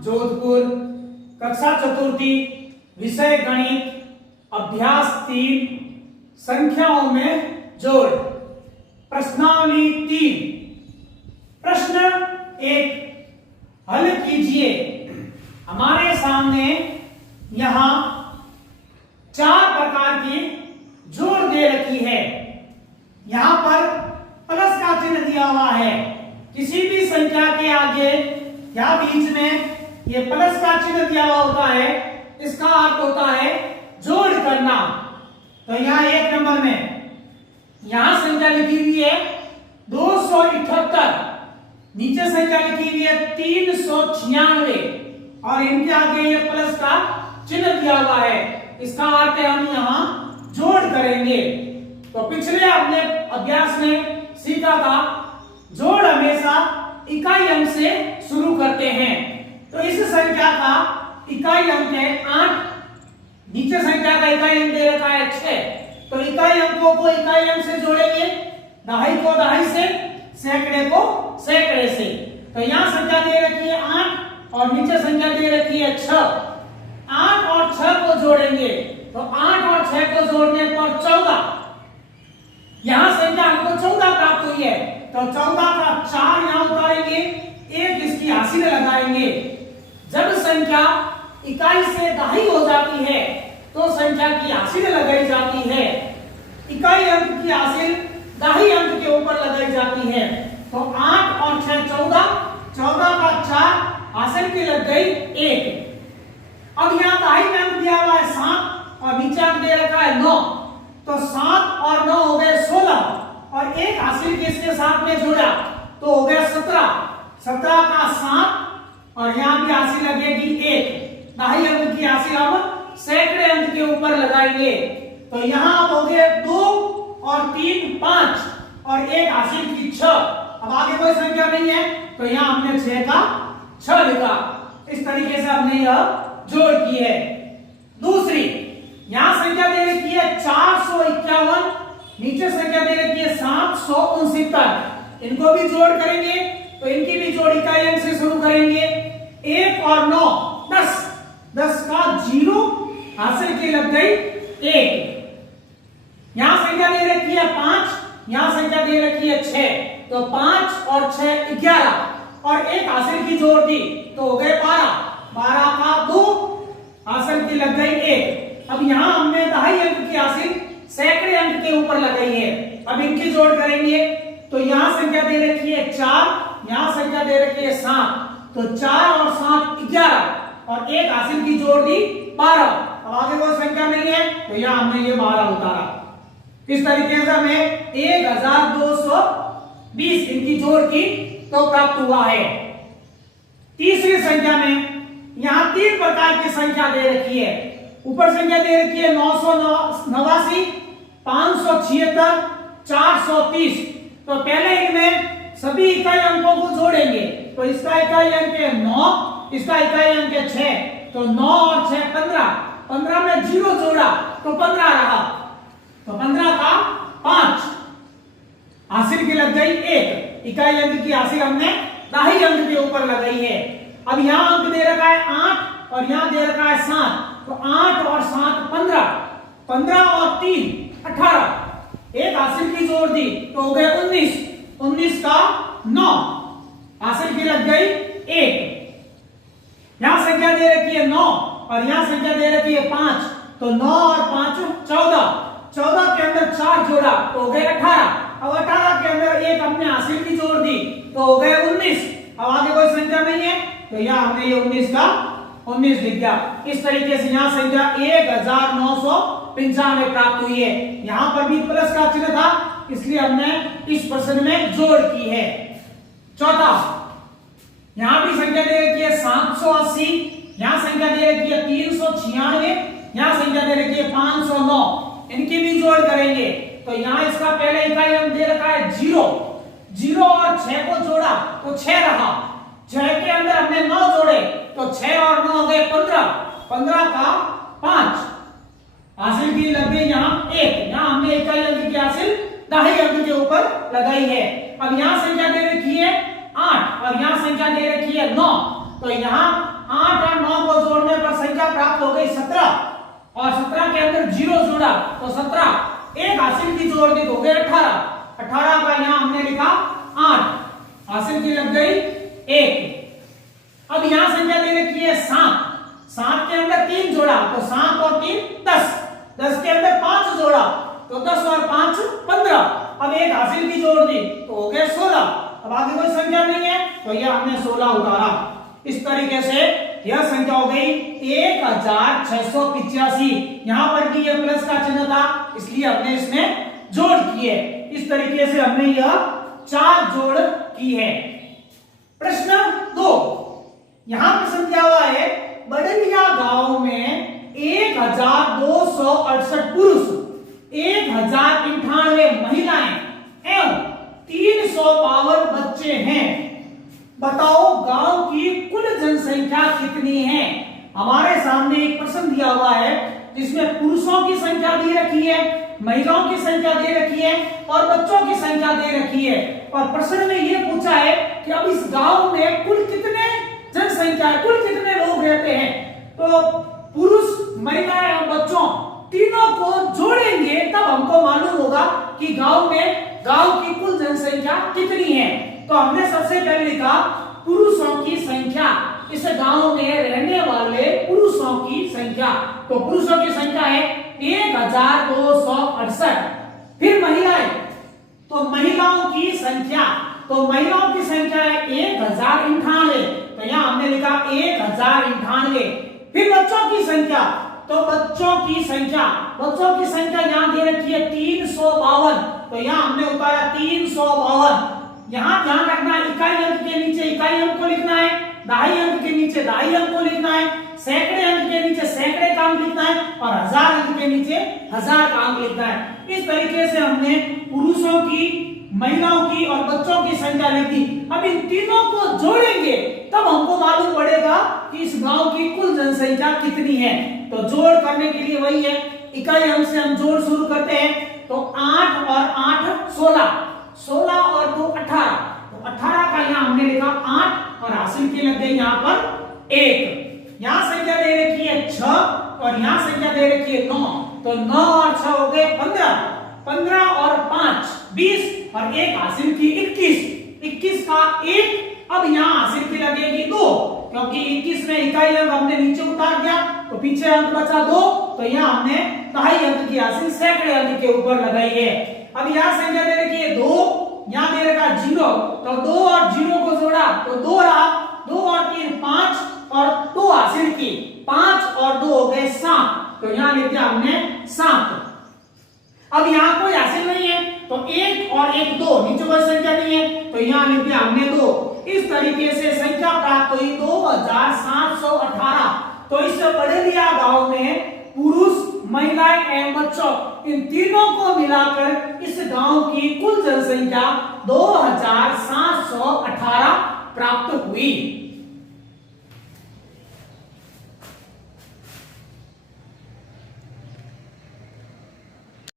जोधपुर, कक्षा चतुर्थी, विषय गणित, अभ्यास 3, संख्याओं में जोड़। प्रश्नावली 3। प्रश्न 1 हल कीजिए। हमारे सामने यहां 4 प्रकार की जोड़ दे रखी है। यहां पर प्लस का चिन्ह दिया हुआ है। किसी भी संख्या के आगे या बीच में ये प्लस का चिन्ह दिया हुआ होता है, इसका अर्थ होता है जोड़ करना। तो यहां 1 नंबर में यहां संख्या लिखी हुई है 278, नीचे संख्या लिखी हुई है 396 और इनके आगे ये प्लस का चिन्ह दिया हुआ है। इसका अर्थ है हम यहां जोड़ करेंगे। तो पिछले अपने अभ्यास में सीखा था जोड़ हमेशा इकाई अंक से शुरू करते हैं। तो इस संख्या का इकाई अंक है 8, नीचे संख्या का इकाई अंक दे रखा है 6। तो इकाई अंकों को इकाई अंक से जोड़ेंगे, दहाई को दहाई से, सैकड़े को सैकड़े से। तो यहां संख्या दे रखी है 8 और नीचे संख्या दे रखी है 6। 8 और 6 को जोड़ेंगे तो 8 और 6 को जोड़ने पर 14। यहां संख्या हमको 14 प्राप्त हुई है। तो 14 का 4 यहां उतारेंगे, 1 इसकी हासिल लगाएंगे। जब संख्या इकाई से दहाई हो जाती है तो संख्या की हासिल लगाई जाती है। इकाई अंक की हासिल दहाई अंक के ऊपर लगाई जाती है। तो 8 और 6 14, 14 का 4 हासिल की लग गई 1। अब यहां दहाई में अंक दिया हुआ है 7 और नीचे अंक दे रखा है 9। तो 7 और 9 हो गए 16 और 1 हासिल के इसके साथ में जोड़ा तो हो गया 17। 17 का 7 और यहां भी हासिल लगेगी 1। दहाई अंक की हासिल अब सैकड़े अंक के ऊपर लगाएंगे। तो यहां अब हो गए 2 और 3 5 और 1 हासिल की 6। अब आगे कोई संख्या नहीं है तो यहां हमने 6 का 6 लिखा। इस तरीके से हमने यह जोड़ की है। दूसरी यहां संख्या दे रखी है 451, नीचे संख्या दे रखी है 769। इनको भी जोड़ करेंगे तो इनकी भी जोड़ इकाई अंक से शुरू करेंगे। 1 और 9 10, 10 का 0 हासिल की लग गई 1। यहां संख्या दे रखी है 5, यहां संख्या दे रखी है 6। तो 5 और 6 11 और 1 हासिल की जोड़ दी तो हो गए 12। 12 का 2 हासिल की लग गई 1। अब यहां हमने दहाई अंक की हासिल सैकड़े अंक के ऊपर लगाई है। अब इनकी जोड़ करेंगे तो यहां संख्या दे रखी है 4, यहां संख्या दे रखी है 7। तो 4 और 7 11 और 1 हासिल की जोड़ दी 12। अब आगे कोई संख्या नहीं है तो यहां हमने ये 12 उतारा। इस तरीके से हमें 1220 इनकी जोड़ की तो प्राप्त हुआ है। तीसरी संख्या में यहां 3 प्रकार की संख्या दे रखी है। ऊपर संख्या दे रखी है 989, 576, 430। तो पहले इनमें सभी इकाई अंकों को जोड़ेंगे। तो इसका इकाई अंक है 9, इसका इकाई अंक है 6। तो 9 और 6 15, 15 में 0 जोड़ा तो 15 रहा। तो 15 का 5 हासिल की लग गई 1। इकाई अंक की हासिल हमने दहाई अंक के ऊपर लगाई है। अब यहां अंक दे रखा है 8 और यहां दे रखा है 7। तो 8 और 7 15, 15 और 3 18। 1 हासिल की जोड़ दी तो हो गए 19। 19 का 9 हासिल की लग गई 1। यहां संख्या दे रखी है 9 और यहां संख्या दे रखी है 5। तो 9 और 5 14। 14 के अंदर 4 जोड़ा तो हो गए 18। अब 18 के अंदर 1 हमने हासिल की जोड़ दी तो हो गए 19। अब आगे कोई संख्या नहीं है तो यहां हमने ये 19 का 19 लिख दिया। इस तरीके से यहां संख्या 1995 प्राप्त हुई है। यहां पर भी प्लस का चिन्ह था इसलिए हमने इस प्रश्न में जोड़ की है। चौथा यहां भी संख्या दे रखी है 780, यहां संख्या दे रखी है 396, यहां संख्या दे रखी है 509। इनकी भी जोड़ करेंगे तो यहां इसका पहले इकाई अंक दे रखा है 0। 0 और 6 को जोड़ा तो 6 रहा। 6 के अंदर हमने 9 जोड़े तो 6 और 9 हो गए 15। 15 का 5 हासिल की लग गई यहां 1। यहां हमने इकाई अंक की हासिल दहाई अंक के ऊपर लगाई है। अब यहां संख्या दे रखी है 8 और यहां संख्या दे रखी है 9। तो यहाँ 8 और 9 को जोड़ने पर संख्या प्राप्त हो गई 17 और 17 के अंदर 0 जोड़ा तो 17 एक हासिल की जोड़ दी तो हो गए 18 18 का यहाँ हमने लिखा 8 हासिल की लग गई 1। अब यहाँ संख्या दे रखी है 7 7 के अंदर 3 जोड़ा तो 7 और 3 10 10 के अंदर 5 जोड़ा तो 10 और 5 15 अब एक हासिल की जोड़ दी तो हो गए 16। अब आगे कोई संख्या नहीं है तो यह हमने 16 उतारा। इस तरीके से यह संख्या हो गई 1685। यहां पर भी यह प्लस का चिन्ह था इसलिए हमने इसमें जोड़ किए। इस तरीके से हमने यह 4 जोड़ की है। प्रश्न 2 यहां पर संख्या हुआ है बड़लिया गांव में 1268 पुरुष 1098 महिलाएं एवं 352 बच्चे हैं। बताओ गांव की कुल जनसंख्या कितनी है। हमारे सामने एक प्रश्न दिया हुआ है जिसमें पुरुषों की संख्या दे रखी है, महिलाओं की संख्या दे रखी है और बच्चों की संख्या दे रखी है। और प्रश्न में यह पूछा है कि अब इस गांव में कुल कितने जनसंख्या है, कुल कितने लोग रहते हैं। तो पुरुष, महिलाएं और बच्चों तीनों को जोड़ेंगे तब हमको मालूम होगा कि गांव की कुल जनसंख्या कितनी है। तो हमने सबसे पहले लिखा पुरुषों की संख्या, इस गांव में रहने वाले पुरुषों की संख्या। तो पुरुषों की संख्या है 1268। फिर महिलाएं, तो महिलाओं की संख्या है 1098। तो यहां हमने लिखा 1098। फिर बच्चों की संख्या, तो बच्चों की संख्या यहां दे रखी है 352। तो यहां हमने उतारा 352। यहां ध्यान रखना है इकाई अंक के नीचे इकाई अंक को लिखना है, दहाई अंक के नीचे दहाई अंक को लिखना है, सैकड़े अंक के नीचे सैकड़े का अंक लिखना है और हजार अंक के नीचे हजार का अंक लिखना है। इस तरीके से हमने पुरुषों की, महिलाओं की और बच्चों की संख्या लिख दी। अब इन तीनों को जोड़ेंगे तब हमको मालूम पड़ेगा कि इस गांव की कुल जनसंख्या कितनी है। तो जोड़ करने के लिए वही है, इकाई अंक से हम जोड़ शुरू करते हैं। तो 8 और 8 16, 16 और 2 18। तो 18 का यहां हमने लिखा 8 और हासिल की लग गई यहां पर 1। यहां संख्या दे रखी है 6 और यहां संख्या दे रखी है 9। तो 9 और 6 हो गए 15, 15 और 5 20 और 1 हासिल की 21। 21 का 1 अब यहां हासिल की लगेगी 2 क्योंकि 21 में इकाई अंक हमने नीचे उतार दिया तो पीछे अंक बचा 2। तो यहां हमने दहाई अंक की हासिल सैकड़े अंक के ऊपर लगाई है। अब यहां संख्या दे रखी है 2, यहां दे रखा 0। तो 2 और 0 को जोड़ा तो 2 रहा, 2 और 3 5 और 2 हासिल की 5 और 2 हो गए 7। तो यहां लिख दिया हमने 7। अब यहां कोई हासिल नहीं है तो 1 और 1 2, नीचे कोई संख्या नहीं है तो यहां लिख दिया हमने 2। इस तरीके से संख्या प्राप्त हुई 2718। तो इस बड़लिया गांव में पुरुष, महिलाएं एवं बच्चों इन तीनों को मिलाकर इस गांव की कुल जनसंख्या 2718 प्राप्त हुई।